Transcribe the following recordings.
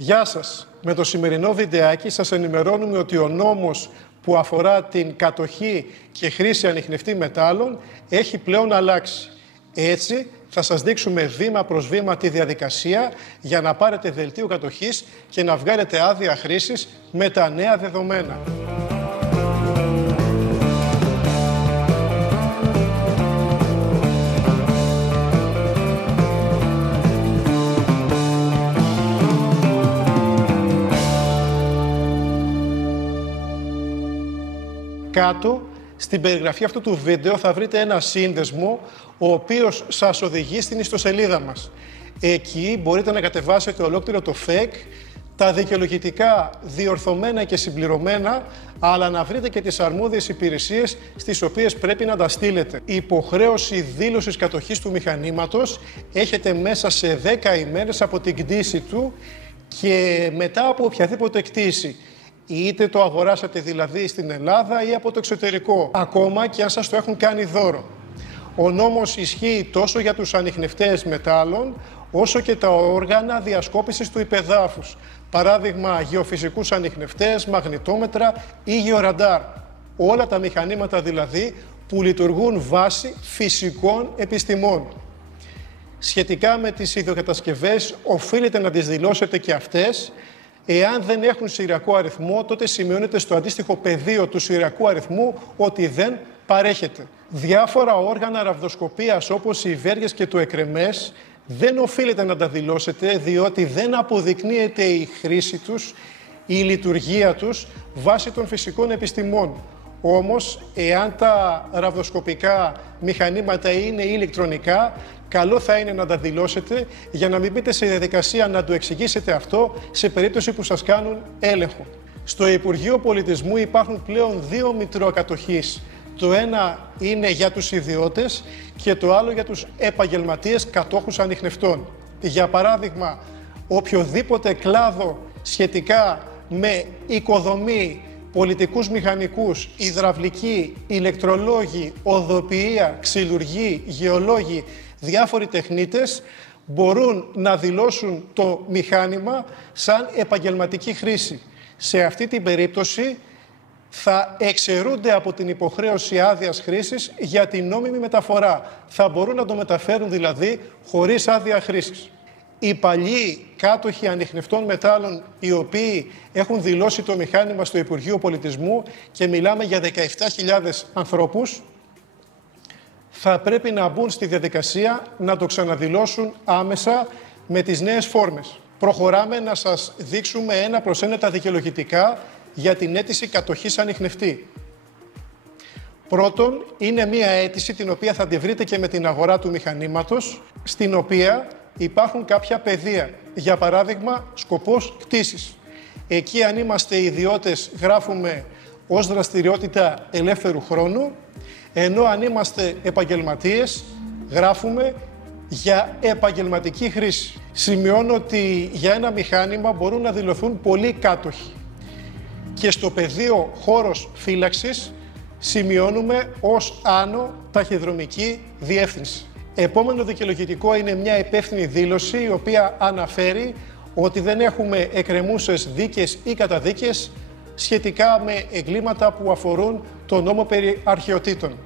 Γεια σας. Με το σημερινό βιντεάκι σας ενημερώνουμε ότι ο νόμος που αφορά την κατοχή και χρήση ανιχνευτή μετάλλων έχει πλέον αλλάξει. Έτσι, θα σας δείξουμε βήμα προς βήμα τη διαδικασία για να πάρετε δελτίο κατοχής και να βγάλετε άδεια χρήσης με τα νέα δεδομένα. Κάτω, στην περιγραφή αυτού του βίντεο θα βρείτε ένα σύνδεσμο ο οποίος σας οδηγεί στην ιστοσελίδα μας. Εκεί μπορείτε να κατεβάσετε ολόκληρο το FAQ, τα δικαιολογητικά διορθωμένα και συμπληρωμένα, αλλά να βρείτε και τις αρμόδιες υπηρεσίες στις οποίες πρέπει να τα στείλετε. Η υποχρέωση δήλωσης κατοχής του μηχανήματος έχετε μέσα σε 10 ημέρες από την κτήση του και μετά από οποιαδήποτε κτήση. Είτε το αγοράσατε δηλαδή στην Ελλάδα ή από το εξωτερικό, ακόμα και αν σας το έχουν κάνει δώρο. Ο νόμος ισχύει τόσο για τους ανιχνευτές μετάλλων, όσο και τα όργανα διασκόπησης του υπεδάφους. Παράδειγμα, γεωφυσικούς ανιχνευτές, μαγνητόμετρα ή γεωραντάρ. Όλα τα μηχανήματα δηλαδή που λειτουργούν βάσει φυσικών επιστημών. Σχετικά με τις ιδιοκατασκευές, οφείλετε να τις δηλώσετε και αυτές. Εάν δεν έχουν συριακό αριθμό, τότε σημειώνεται στο αντίστοιχο πεδίο του συριακού αριθμού ότι δεν παρέχεται. Διάφορα όργανα ραβδοσκοπίας όπως οι βέργες και το εκρεμές δεν οφείλετε να τα δηλώσετε, διότι δεν αποδεικνύεται η χρήση τους, η λειτουργία τους βάσει των φυσικών επιστημών. Όμως, εάν τα ραβδοσκοπικά μηχανήματα είναι ηλεκτρονικά, καλό θα είναι να τα δηλώσετε για να μην μπείτε σε διαδικασία να το εξηγήσετε αυτό σε περίπτωση που σας κάνουν έλεγχο. Στο Υπουργείο Πολιτισμού υπάρχουν πλέον δύο μητρώα κατοχής. Το ένα είναι για τους ιδιώτες και το άλλο για τους επαγγελματίες κατόχους ανιχνευτών. Για παράδειγμα, οποιοδήποτε κλάδο σχετικά με οικοδομή, πολιτικούς μηχανικούς, υδραυλικοί, ηλεκτρολόγοι, οδοποιία, ξυλουργοί, γεωλόγοι, διάφοροι τεχνίτες μπορούν να δηλώσουν το μηχάνημα σαν επαγγελματική χρήση. Σε αυτή την περίπτωση θα εξαιρούνται από την υποχρέωση άδειας χρήσης για την νόμιμη μεταφορά. Θα μπορούν να το μεταφέρουν δηλαδή χωρίς άδεια χρήσης. Οι παλιοί κάτοχοι ανιχνευτών μετάλλων, οι οποίοι έχουν δηλώσει το μηχάνημα στο Υπουργείο Πολιτισμού και μιλάμε για 17.000 ανθρώπους, θα πρέπει να μπουν στη διαδικασία να το ξαναδηλώσουν άμεσα με τις νέες φόρμες. Προχωράμε να σας δείξουμε ένα προς ένα τα δικαιολογητικά για την αίτηση κατοχής ανιχνευτή. Πρώτον, είναι μία αίτηση την οποία θα τη βρείτε και με την αγορά του μηχανήματος, στην οποία υπάρχουν κάποια πεδία. Για παράδειγμα, σκοπός κτήσης. Εκεί αν είμαστε ιδιώτες γράφουμε ως δραστηριότητα ελεύθερου χρόνου, ενώ αν είμαστε επαγγελματίες γράφουμε για επαγγελματική χρήση. Σημειώνω ότι για ένα μηχάνημα μπορούν να δηλωθούν πολλοί κάτοχοι. Και στο πεδίο χώρος φύλαξης σημειώνουμε ως άνω ταχυδρομική διεύθυνση. Επόμενο δικαιολογητικό είναι μια υπεύθυνη δήλωση η οποία αναφέρει ότι δεν έχουμε εκκρεμούσες δίκες ή καταδίκες σχετικά με εγκλήματα που αφορούν το νόμο περί αρχαιοτήτων.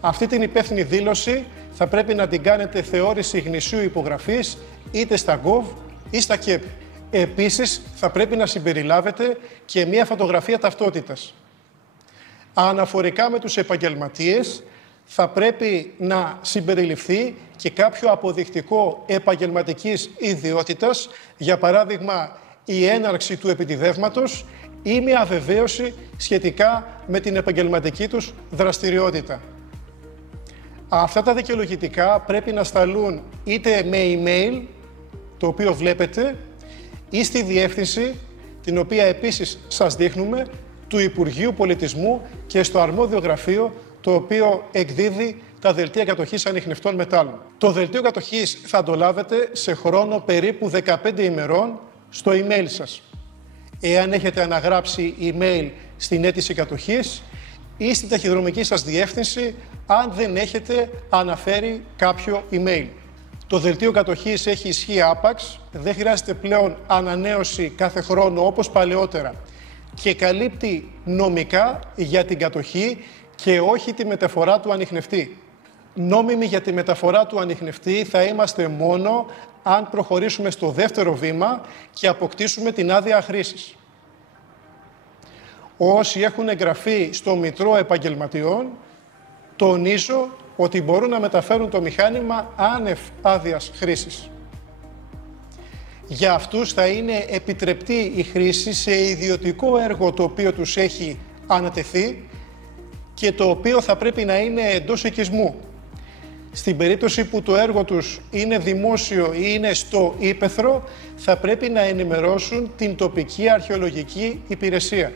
Αυτή την υπεύθυνη δήλωση θα πρέπει να την κάνετε θεώρηση γνησίου υπογραφής είτε στα Gov ή στα ΚΕΠ. Επίσης, θα πρέπει να συμπεριλάβετε και μια φωτογραφία ταυτότητας. Αναφορικά με τους επαγγελματίες, θα πρέπει να συμπεριληφθεί και κάποιο αποδεικτικό επαγγελματικής ιδιότητας, για παράδειγμα η έναρξη του επιτιδεύματος ή μια βεβαίωση σχετικά με την επαγγελματική τους δραστηριότητα. Αυτά τα δικαιολογητικά πρέπει να σταλούν είτε με email, το οποίο βλέπετε, ή στη διεύθυνση, την οποία επίσης σας δείχνουμε, του Υπουργείου Πολιτισμού και στο αρμόδιο γραφείο, το οποίο εκδίδει τα δελτία κατοχής ανιχνευτών μετάλλων. Το δελτίο κατοχής θα το λάβετε σε χρόνο περίπου 15 ημερών στο email σας. Εάν έχετε αναγράψει email στην αίτηση κατοχής ή στην ταχυδρομική σας διεύθυνση, αν δεν έχετε αναφέρει κάποιο email. Το δελτίο κατοχής έχει ισχύ άπαξ, δεν χρειάζεται πλέον ανανέωση κάθε χρόνο όπως παλαιότερα και καλύπτει νομικά για την κατοχή και όχι τη μεταφορά του ανιχνευτή. Νόμιμοι για τη μεταφορά του ανιχνευτή θα είμαστε μόνο αν προχωρήσουμε στο δεύτερο βήμα και αποκτήσουμε την άδεια χρήσης. Όσοι έχουν εγγραφεί στο Μητρό Επαγγελματιών, τονίζω ότι μπορούν να μεταφέρουν το μηχάνημα άνευ άδειας χρήσης. Για αυτούς θα είναι επιτρεπτή η χρήση σε ιδιωτικό έργο το οποίο τους έχει ανατεθεί και το οποίο θα πρέπει να είναι εντός οικισμού. Στην περίπτωση που το έργο τους είναι δημόσιο ή είναι στο ύπαιθρο, θα πρέπει να ενημερώσουν την τοπική αρχαιολογική υπηρεσία.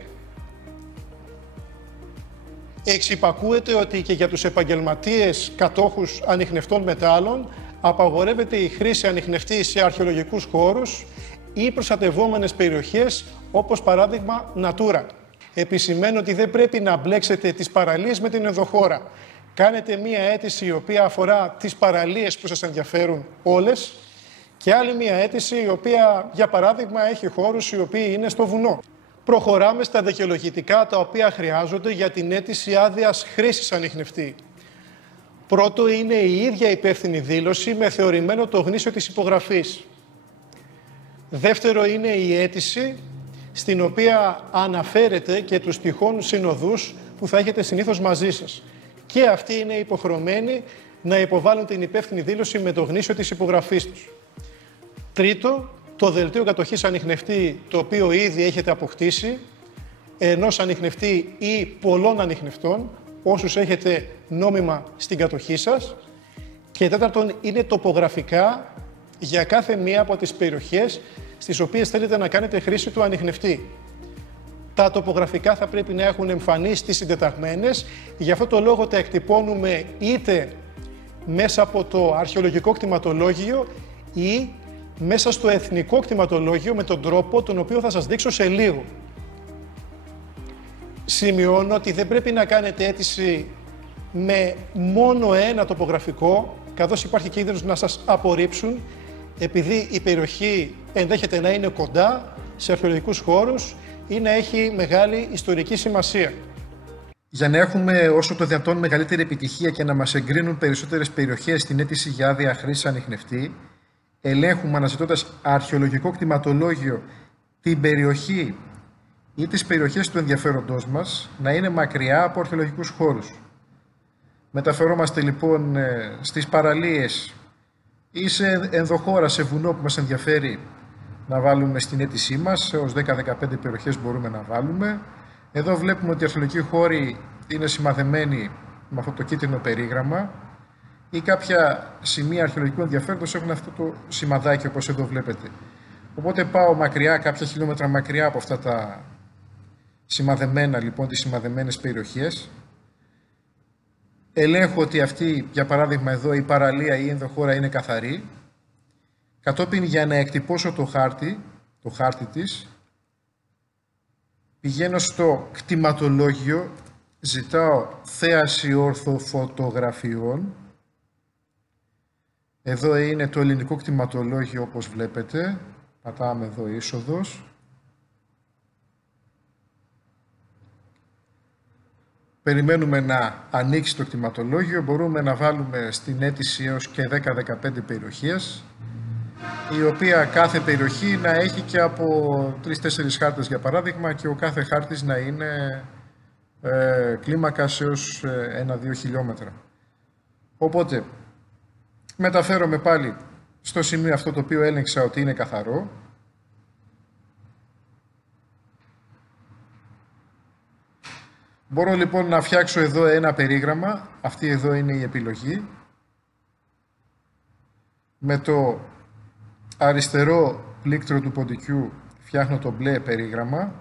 Εξυπακούεται ότι και για τους επαγγελματίες κατόχους ανιχνευτών μετάλλων απαγορεύεται η χρήση ανιχνευτή σε αρχαιολογικούς χώρους ή προστατευόμενες περιοχές, όπως παράδειγμα Natura. Επισημαίνω ότι δεν πρέπει να μπλέξετε τις παραλίες με την ενδοχώρα. Κάνετε μία αίτηση η οποία αφορά τις παραλίες που σας ενδιαφέρουν όλες και άλλη μία αίτηση η οποία, για παράδειγμα, έχει χώρους οι οποίοι είναι στο βουνό. Προχωράμε στα δικαιολογητικά τα οποία χρειάζονται για την αίτηση άδειας χρήσης ανιχνευτή. Πρώτο είναι η ίδια υπεύθυνη δήλωση με θεωρημένο το γνήσιο της υπογραφής. Δεύτερο είναι η αίτηση στην οποία αναφέρετε και τους τυχόν συνοδούς που θα έχετε συνήθως μαζί σας. Και αυτοί είναι υποχρεωμένοι να υποβάλουν την υπεύθυνη δήλωση με το γνήσιο της υπογραφής τους. Τρίτο, το δελτίο κατοχής ανιχνευτή, το οποίο ήδη έχετε αποκτήσει, ενός ανιχνευτή ή πολλών ανιχνευτών, όσους έχετε νόμιμα στην κατοχή σας. Και τέταρτον, είναι τοπογραφικά για κάθε μία από τις περιοχές στις οποίες θέλετε να κάνετε χρήση του ανιχνευτή. Τα τοπογραφικά θα πρέπει να έχουν εμφανίσει στις συντεταγμένες, γι' αυτό το λόγο τα εκτυπώνουμε είτε μέσα από το αρχαιολογικό κτηματολόγιο ή μέσα στο εθνικό κτηματολόγιο με τον τρόπο τον οποίο θα σας δείξω σε λίγο. Σημειώνω ότι δεν πρέπει να κάνετε αίτηση με μόνο ένα τοπογραφικό, καθώς υπάρχει κίνδυνος να σας απορρίψουν, επειδή η περιοχή ενδέχεται να είναι κοντά σε αρχαιολογικούς χώρους ή να έχει μεγάλη ιστορική σημασία. Για να έχουμε όσο το δυνατόν μεγαλύτερη επιτυχία και να μας εγκρίνουν περισσότερες περιοχές στην αίτηση για άδεια χρήσης ανιχνευτή, ελέγχουμε αναζητώντας αρχαιολογικό κτηματολόγιο την περιοχή ή τις περιοχές του ενδιαφέροντός μας να είναι μακριά από αρχαιολογικούς χώρους. Μεταφερόμαστε λοιπόν στις παραλίες ή σε ενδοχώρα, σε βουνό που μας ενδιαφέρει να βάλουμε στην αίτησή μας, έως 10-15 περιοχές μπορούμε να βάλουμε. Εδώ βλέπουμε ότι οι αρχαιολογικοί χώροι είναι σημαδεμένοι με αυτό το κίτρινο περίγραμμα ή κάποια σημεία αρχαιολογικού ενδιαφέροντος έχουν αυτό το σημαδάκι όπως εδώ βλέπετε. Οπότε πάω μακριά, κάποια χιλιόμετρα μακριά από αυτά τα σημαδεμένα, λοιπόν, τις σημαδεμένες περιοχές. Ελέγχω ότι αυτή, για παράδειγμα εδώ, η παραλία ή η ενδοχώρα είναι καθαρή. Κατόπιν, για να εκτυπώσω το χάρτη της, πηγαίνω στο κτηματολόγιο, ζητάω θέαση ορθοφωτογραφιών. Εδώ είναι το ελληνικό κτηματολόγιο όπως βλέπετε. Πατάμε εδώ είσοδος. Περιμένουμε να ανοίξει το κτηματολόγιο. Μπορούμε να βάλουμε στην αίτηση έως και 10-15 περιοχές, η οποία κάθε περιοχή να έχει και από 3-4 χάρτες για παράδειγμα και ο κάθε χάρτης να είναι κλίμακας έως 1-2 χιλιόμετρα. Οπότε μεταφέρομαι πάλι στο σημείο αυτό το οποίο έλεγξα ότι είναι καθαρό. Μπορώ λοιπόν να φτιάξω εδώ ένα περίγραμμα. Αυτή εδώ είναι η επιλογή. Με το αριστερό πλήκτρο του ποντικού φτιάχνω το μπλε περίγραμμα.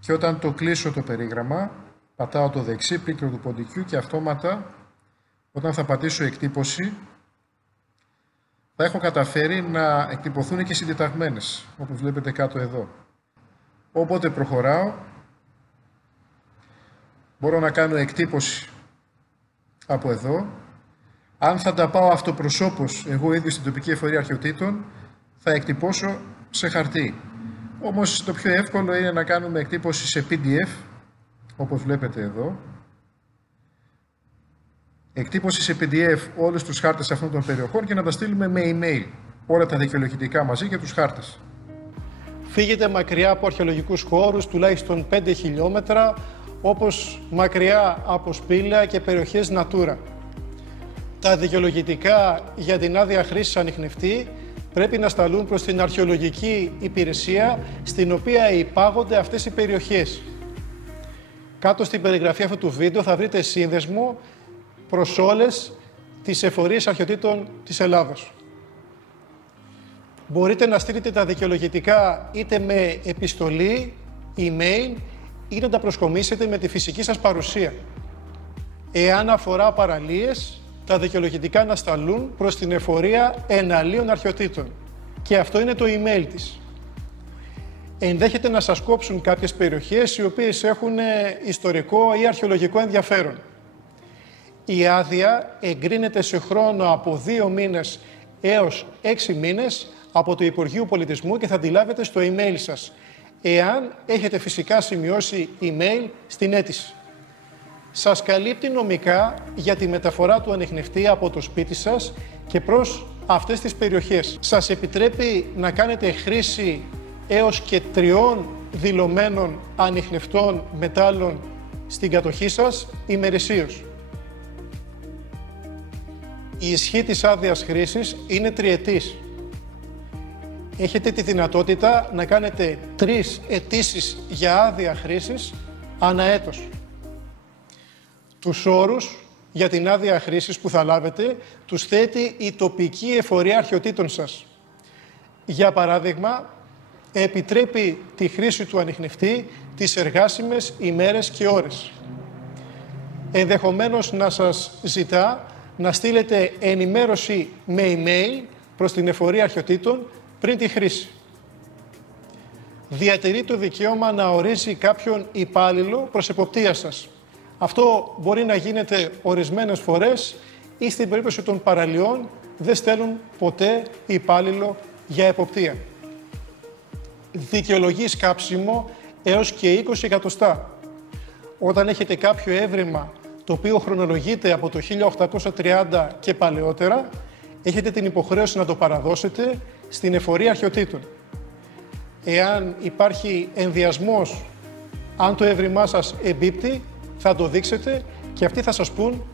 Και όταν το κλείσω το περίγραμμα, πατάω το δεξί πλήκτρο του ποντικού και αυτόματα, όταν θα πατήσω εκτύπωση, θα έχω καταφέρει να εκτυπωθούν και συντεταγμένες, όπως βλέπετε κάτω εδώ. Οπότε προχωράω, μπορώ να κάνω εκτύπωση από εδώ. Αν θα τα πάω αυτοπροσώπως εγώ ίδιος στην τοπική εφορία αρχαιοτήτων, θα εκτυπώσω σε χαρτί. Όμως το πιο εύκολο είναι να κάνουμε εκτύπωση σε PDF, όπως βλέπετε εδώ. Εκτύπωση σε PDF όλους τους χάρτες αυτών των περιοχών και να τα στείλουμε με email. Όλα τα δικαιολογητικά μαζί και τους χάρτες. Φύγετε μακριά από αρχαιολογικούς χώρους, τουλάχιστον 5 χιλιόμετρα, όπως μακριά από σπήλαια και περιοχές Natura. Τα δικαιολογητικά για την άδεια χρήσης ανιχνευτή πρέπει να σταλούν προς την αρχαιολογική υπηρεσία στην οποία υπάγονται αυτές οι περιοχές. Κάτω στην περιγραφή αυτού του βίντεο θα βρείτε σύνδεσμο προς όλες τις εφορίες αρχαιοτήτων της Ελλάδος. Μπορείτε να στείλετε τα δικαιολογητικά είτε με επιστολή, email ή να τα προσκομίσετε με τη φυσική σας παρουσία. Εάν αφορά παραλίες, τα δικαιολογητικά να σταλούν προς την εφορία εναλίων αρχαιοτήτων. Και αυτό είναι το email της. Ενδέχεται να σας κόψουν κάποιες περιοχές οι οποίες έχουν ιστορικό ή αρχαιολογικό ενδιαφέρον. Η άδεια εγκρίνεται σε χρόνο από 2 μήνες έως 6 μήνες από το Υπουργείο Πολιτισμού και θα τη λάβετε στο email σας, εάν έχετε φυσικά σημειώσει email στην αίτηση. Σας καλύπτει νομικά για τη μεταφορά του ανιχνευτή από το σπίτι σας και προς αυτές τις περιοχές. Σας επιτρέπει να κάνετε χρήση έως και 3 δηλωμένων ανιχνευτών μετάλλων στην κατοχή σας ημερησίως. Η ισχύ της άδειας χρήσης είναι 3ετής. Έχετε τη δυνατότητα να κάνετε 3 αιτήσεις για άδεια χρήσης ανά έτος. Τους όρους για την άδεια χρήσης που θα λάβετε τους θέτει η τοπική εφορία αρχαιοτήτων σας. Για παράδειγμα, επιτρέπει τη χρήση του ανιχνευτή τις εργάσιμες ημέρες και ώρες. Ενδεχομένως να σας ζητά να στείλετε ενημέρωση με email προς την εφορία αρχαιοτήτων πριν τη χρήση. Διατηρεί το δικαίωμα να ορίζει κάποιον υπάλληλο προς εποπτεία σας. Αυτό μπορεί να γίνεται ορισμένες φορές ή στην περίπτωση των παραλιών δεν στέλνουν ποτέ υπάλληλο για εποπτεία. Δικαιολογεί σκάψιμο έως και 20 εκατοστά. Όταν έχετε κάποιο έβριμα το οποίο χρονολογείται από το 1830 και παλαιότερα, έχετε την υποχρέωση να το παραδώσετε στην εφορία αρχαιοτήτων. Εάν υπάρχει ενδιασμός, αν το έβριμά σας εμπίπτει, θα το δείξετε και αυτοί θα σας πούν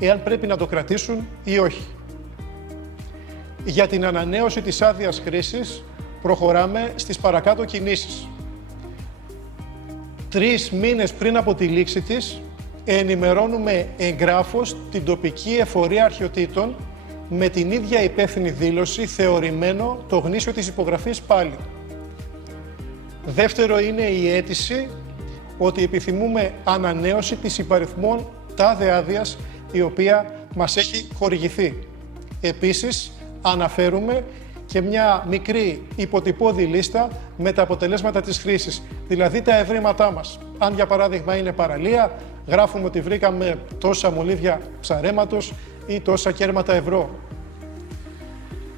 εάν πρέπει να το κρατήσουν ή όχι. Για την ανανέωση της άδειας χρήσης προχωράμε στις παρακάτω κινήσεις. 3 μήνες πριν από τη λήξη της, ενημερώνουμε εγγράφος την τοπική εφορία αρχαιοτήτων με την ίδια υπεύθυνη δήλωση θεωρημένο το γνήσιο της υπογραφής πάλι. Δεύτερο είναι η αίτηση ότι επιθυμούμε ανανέωση της υπαριθμών τάδε άδειας η οποία μας έχει χορηγηθεί. Επίσης, αναφέρουμε και μια μικρή υποτυπώδη λίστα με τα αποτελέσματα της χρήσης, δηλαδή τα ευρήματά μας. Αν για παράδειγμα είναι παραλία, γράφουμε ότι βρήκαμε τόσα μολύβια ψαρέματος ή τόσα κέρματα ευρώ.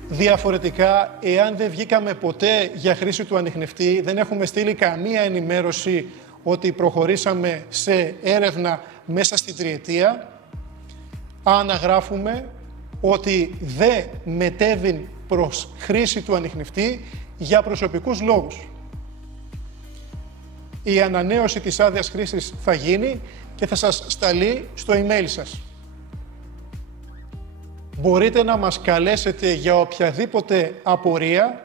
Διαφορετικά, εάν δεν βγήκαμε ποτέ για χρήση του ανιχνευτή, δεν έχουμε στείλει καμία ενημέρωση ότι προχωρήσαμε σε έρευνα μέσα στην 3ετία, αναγράφουμε ότι δεν μετέβην προς χρήση του ανιχνευτή για προσωπικούς λόγους. Η ανανέωση της άδειας χρήσης θα γίνει και θα σας σταλεί στο email σας. Μπορείτε να μας καλέσετε για οποιαδήποτε απορία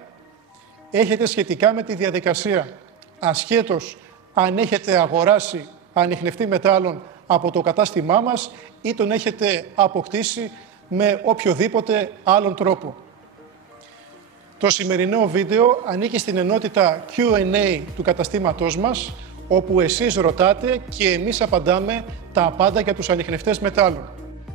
έχετε σχετικά με τη διαδικασία, ασχέτως αν έχετε αγοράσει ανιχνευτή μετάλλων από το κατάστημά μας ή τον έχετε αποκτήσει με οποιοδήποτε άλλον τρόπο. Το σημερινό βίντεο ανήκει στην ενότητα Q&A του καταστήματός μας, όπου εσείς ρωτάτε και εμείς απαντάμε τα πάντα για τους ανιχνευτές μετάλλων.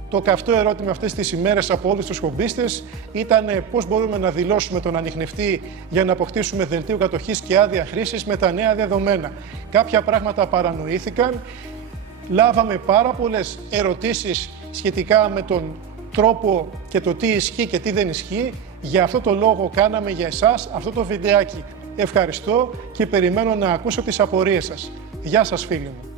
Το καυτό ερώτημα αυτές τις ημέρες από όλους τους χομπίστες ήταν πώς μπορούμε να δηλώσουμε τον ανιχνευτή για να αποκτήσουμε δελτίο κατοχής και άδεια χρήσης με τα νέα δεδομένα. Κάποια πράγματα παρανοήθηκαν. Λάβαμε πάρα πολλές ερωτήσεις σχετικά με τον τρόπο και το τι ισχύει και τι δεν ισχύει. Για αυτό το λόγο κάναμε για εσάς αυτό το βιντεάκι. Ευχαριστώ και περιμένω να ακούσω τις απορίες σας. Γεια σας φίλοι μου.